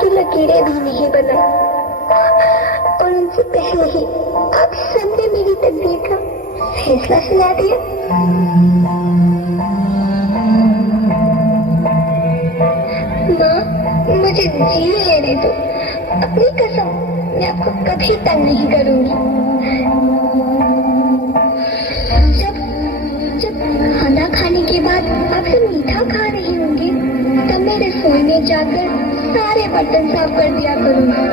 की लकीरें भी नहीं बनाई, और उनसे पहले ही आप सबने मेरी तकदीर का फैसला सुना दिया। माँ, मुझे जी लेने दो। अपनी कसम, मैं आपको कभी तंग नहीं करूंगी। जब जब खाना खाने के बाद आप सब मीठा खा रहे होंगे, तब मैं रसोई में जाकर सारे बर्तन साफ कर दिया करूंगी।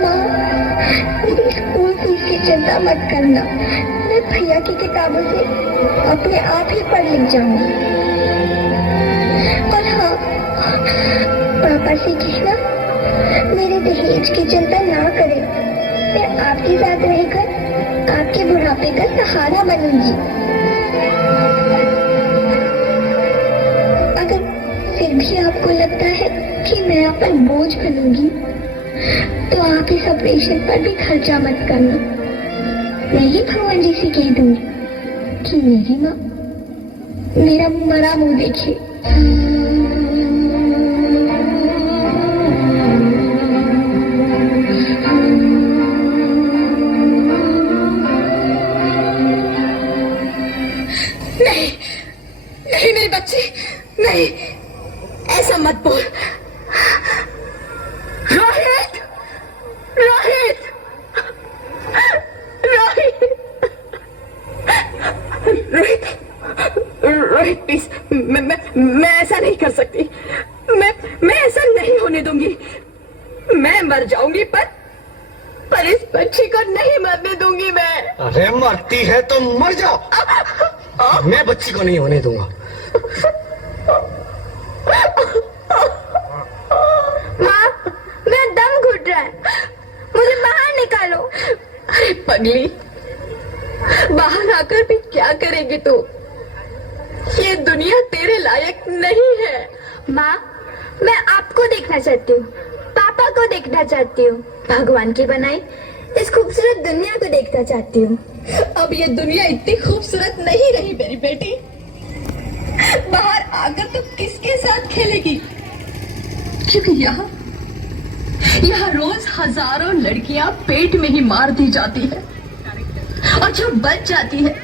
माँ, मेरी स्कूल फीस की चिंता मत करना। मैं भैया की किताबों से अपने आप ही पढ़ लिख जाऊंगी। और हाँ, पापा से कहना मेरे दहेज की चिंता ना करें। मैं आपके साथ रहकर आपके बुढ़ापे का सहारा बनूंगी। अगर फिर भी आपको लगता है कि मैं आप पर बोझ बनूंगी, तो आप इस ऑपरेशन पर भी खर्चा मत करना। मैं ही भगवान जी से कह दूंगी कि मेरी माँ मेरा मरा मुंह देखे। नहीं, नहीं मेरी बच्ची, नहीं, ऐसा मत बोल। रोहित, रोहित, रोहित, रोहित, रोहित प्लीज, मैं ऐसा नहीं कर सकती। मैं ऐसा नहीं होने दूंगी। मैं मर जाऊंगी, पर इस बच्ची को नहीं मरने दूंगी मैं। अरे मरती है तो मर जाओ, मैं बच्ची को नहीं होने दूंगा। माँ, मेरा दम घुट रहा है, मुझे बाहर निकालो। अरे पगली, बाहर आकर भी क्या करेगी तू? ये दुनिया तेरे लायक नहीं है। माँ, मैं आपको देखना चाहती हूँ, पापा को देखना चाहती हूँ, भगवान की बनाई इस खूबसूरत दुनिया को देखना चाहती हूँ। अब ये दुनिया इतनी खूबसूरत नहीं रही मेरी बेटी। बाहर आकर तो किसके साथ खेलेगी? क्योंकि यहाँ रोज हजारों लड़कियां पेट में ही मार दी जाती है, और जो बच जाती है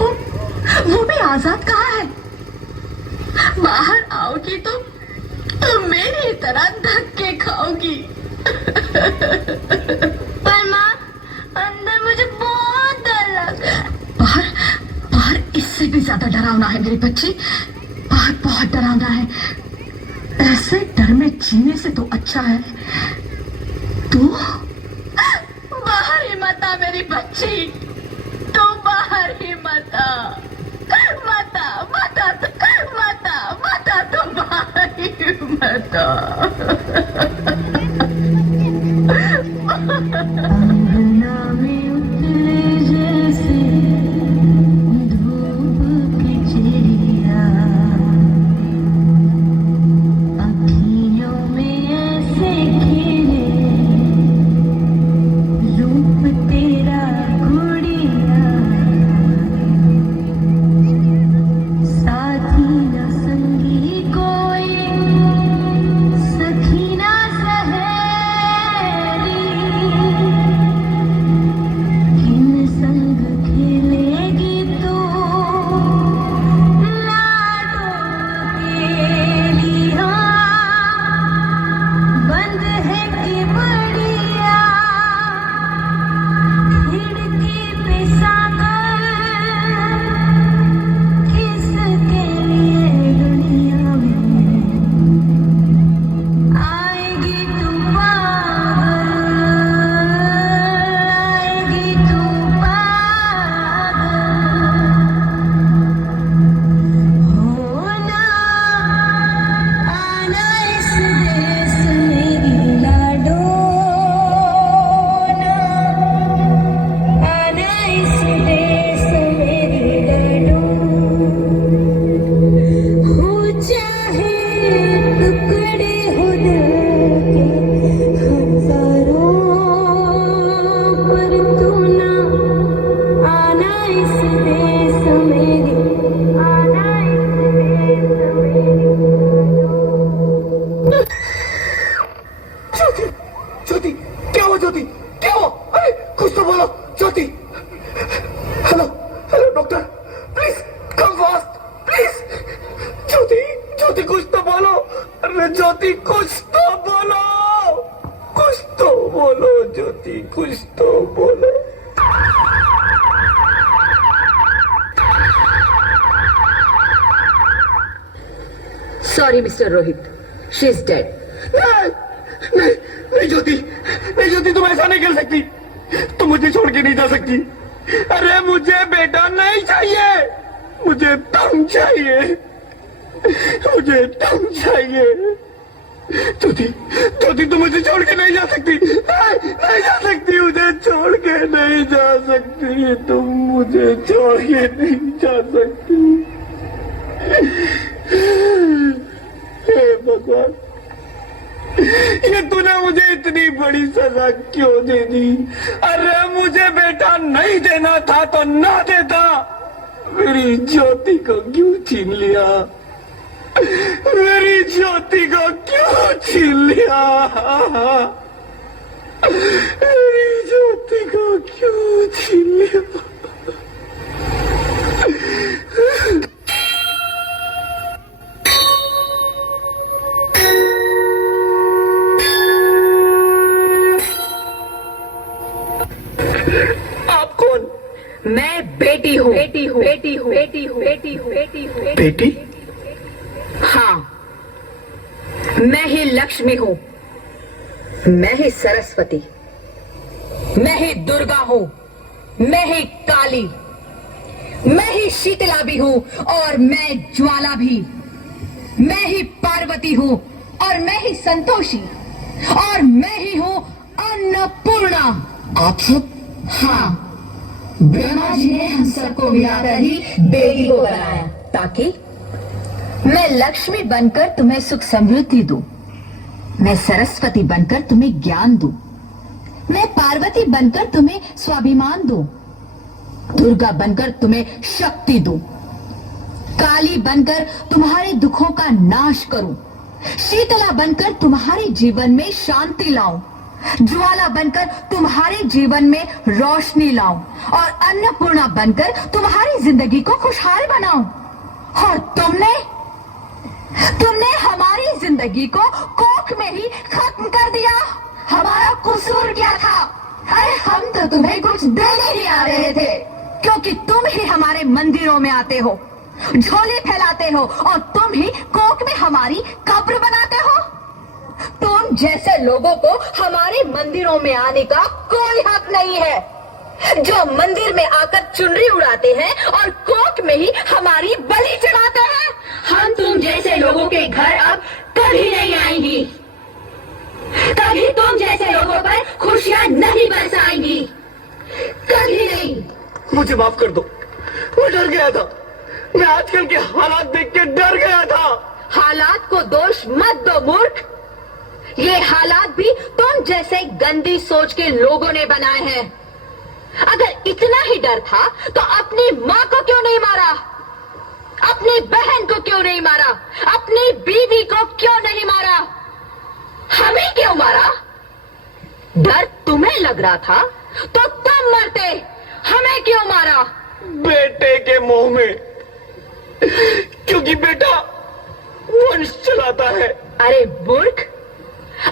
वो भी आजाद कहाँ है? बाहर आओगी तो मेरी तरह धक्के खाओगी। पर माँ, अंदर मुझे बहुत डर लग रहा है। बाहर इससे भी ज्यादा डरावना है मेरी बच्ची। बाहर बहुत डरावना है। ऐसे डर में जीने से तो अच्छा है तू बाहर ही मत आ मेरी बच्ची। तू बाहर ही मत आ, मत आ, मत आ, मत आ, मत आ, तू बाहर ही मत आ। ज्योति कुछ तो बोलो। अरे ज्योति कुछ तो बोलो, कुछ तो बोलो ज्योति, कुछ तो बोलो। Sorry mister Rohit, she is dead. नहीं नहीं नहीं ज्योति, नहीं ज्योति, तुम ऐसा नहीं कर सकती, तुम मुझे छोड़ के नहीं जा सकती। अरे मुझे बेटा नहीं चाहिए, मुझे तुम चाहिए, मुझे तुम चाहिए। ज्योति ज्योति, तुम मुझे छोड़ के नहीं जा सकती, नहीं नहीं जा सकती, मुझे छोड़ के नहीं जा सकती, तुम मुझे छोड़ के नहीं जा सकती। हे भगवान, ये तूने मुझे इतनी बड़ी सजा क्यों दे दी? अरे मुझे बेटा नहीं देना था तो ना देता, मेरी ज्योति को क्यों छीन लिया? मेरी ज्योति को क्यों छीन लिया? मेरी ज्योति को क्यों छीन लिया? आप कौन? मैं बेटी हूँ, बेटी हूँ, बेटी हूँ, बेटी हूँ, बेटी हूँ, बेटी हूँ। बेटी? हाँ, मैं ही लक्ष्मी हूँ, मैं ही सरस्वती, मैं ही दुर्गा हूँ, मैं ही काली, मैं ही शीतला भी हूँ और मैं ज्वाला भी, मैं ही पार्वती हूँ और मैं ही संतोषी और मैं ही हूँ अन्नपूर्णा। आप सब? हाँ, ब्रह्मा जी ने हम सबको मिलाकर ही बेटी को बनाया ताकि मैं लक्ष्मी बनकर तुम्हें सुख समृद्धि दूं, मैं सरस्वती बनकर तुम्हें ज्ञान दूं, मैं पार्वती बनकर तुम्हें स्वाभिमान दूं, दुर्गा बनकर तुम्हें शक्ति दूं, काली बनकर तुम्हारे दुखों का नाश करूं, शीतला बनकर तुम्हारे जीवन में शांति लाऊं, ज्वाला बनकर तुम्हारे जीवन में रोशनी लाऊं और अन्नपूर्णा बनकर तुम्हारी जिंदगी को खुशहाल बनाऊं। और तुमने हमारी जिंदगी को कोख में ही खत्म कर दिया। हमारा कसूर क्या था? अरे हम तो तुम्हें कुछ देने ही आ रहे थे, क्योंकि तुम ही हमारे मंदिरों में आते हो, झोली फैलाते हो और तुम ही कोख में हमारी कब्र बनाते हो। तुम जैसे लोगों को हमारे मंदिरों में आने का कोई हक नहीं है, जो मंदिर में आकर चुनरी उड़ाते हैं और कोख में ही हमारी बलि चढ़ाते हैं। हम तुम जैसे लोगों के घर अब कभी नहीं आएंगी, कभी तुम जैसे लोगों पर खुशियां नहीं बरसाएंगी, कभी नहीं। मुझे माफ कर दो, मैं डर गया था, मैं आजकल के हालात देख के डर गया था। हालात को दोष मत दो मूर्ख, ये हालात भी तुम जैसे गंदी सोच के लोगों ने बनाए हैं। अगर इतना ही डर था तो अपनी माँ को क्यों नहीं मारा, अपनी बहन को क्यों नहीं मारा, अपनी बीवी को क्यों नहीं मारा, हमें क्यों मारा? डर तुम्हें लग रहा था तो तुम मरते, हमें क्यों मारा? बेटे के मुंह में, क्योंकि बेटा वंश चलाता है। अरे मूर्ख,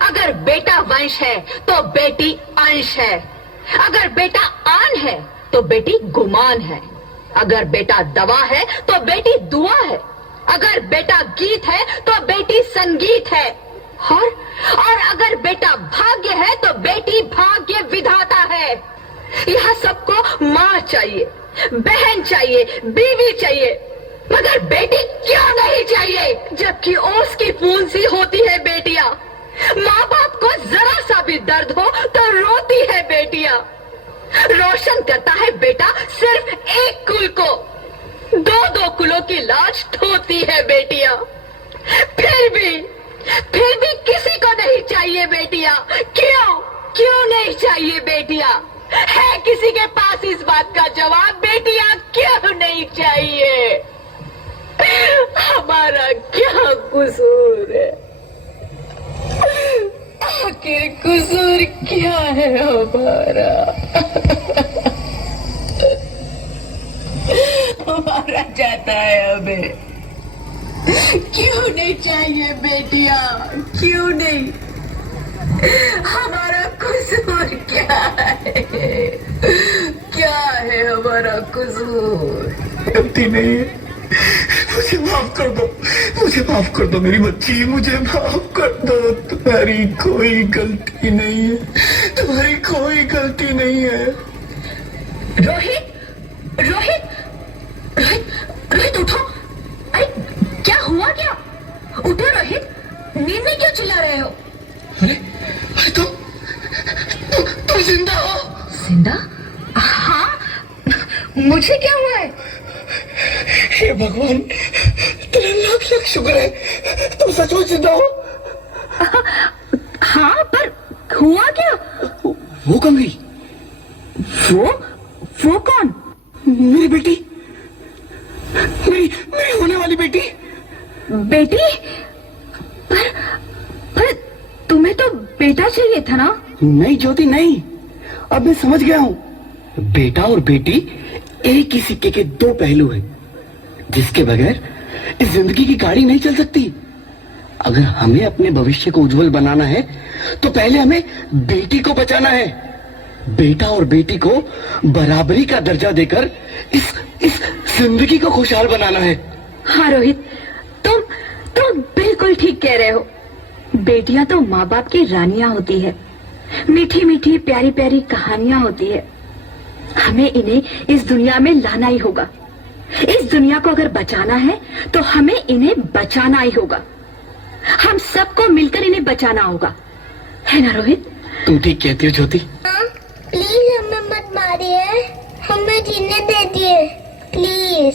अगर बेटा वंश है तो बेटी अंश है, अगर बेटा आन है तो बेटी गुमान है, अगर बेटा दवा है तो बेटी दुआ है, अगर बेटा गीत है तो बेटी संगीत है, और अगर बेटा भाग्य है तो बेटी भाग्य विधाता है। यह सबको माँ चाहिए, बहन चाहिए, बीवी चाहिए, मगर बेटी क्यों नहीं चाहिए? जबकि ओस की फूंद सी होती है बेटियां, माँ बाप को जरा सा भी दर्द हो तो रोती है बेटियां। रोशन करता है बेटा सिर्फ एक कुल को, दो दो कुलों की लाज ढोती है बेटियां। फिर भी किसी को नहीं चाहिए बेटियां। क्यों नहीं चाहिए बेटियां? है किसी के पास इस बात का जवाब? बेटियां क्यों नहीं चाहिए? हमारा क्या कसूर है? आखिर कसूर क्या है हमारा? मारा जाता है हमें, क्यों नहीं चाहिए बेटिया, क्यों नहीं? हमारा कसूर क्या है? क्या है हमारा कसूर? गलती नहीं है, मुझे माफ कर दो, मुझे माफ कर दो मेरी बच्ची, मुझे माफ कर दो। तुम्हारी कोई गलती नहीं है, तुम्हारी कोई गलती नहीं है। रोहित, रोहित, रोहित, रोहित उठो। अरे क्या हुआ क्या? उठो रोहित, नींद में क्यों चिल्ला रहे हो? अरे अरे तुम जिंदा हो? जिंदा? हाँ, मुझे क्या हुआ है? हे भगवान, तेरा लाख लाख शुक्र है, तुम सचमुच जिंदा हो। हाँ, पर हुआ क्या? वो कौन गई? वो कौन? मेरी बेटी, मेरी होने वाली बेटी। बेटी? पर तुम्हें तो बेटा चाहिए था ना? नहीं ज्योति नहीं, अब मैं समझ गया हूँ। बेटा और बेटी एक ही सिक्के के दो पहलू हैं, जिसके बगैर इस जिंदगी की गाड़ी नहीं चल सकती। अगर हमें अपने भविष्य को उज्जवल बनाना है तो पहले हमें बेटी को बचाना है। बेटा और बेटी को बराबरी का दर्जा देकर इस जिंदगी को खुशहाल बनाना है। हाँ रोहित, तुम बिल्कुल ठीक कह रहे हो। बेटियां तो माँ बाप की रानियां होती है, मीठी मीठी प्यारी प्यारी कहानियां होती है। हमें इन्हें इस दुनिया में लाना ही होगा। इस दुनिया को अगर बचाना है तो हमें इन्हें बचाना ही होगा। हम सबको मिलकर इन्हें बचाना होगा, है ना रोहित? तुम ठीक कहती हो ज्योति। प्लीज हमें मत मारिए, हमें जीने दे दिए प्लीज।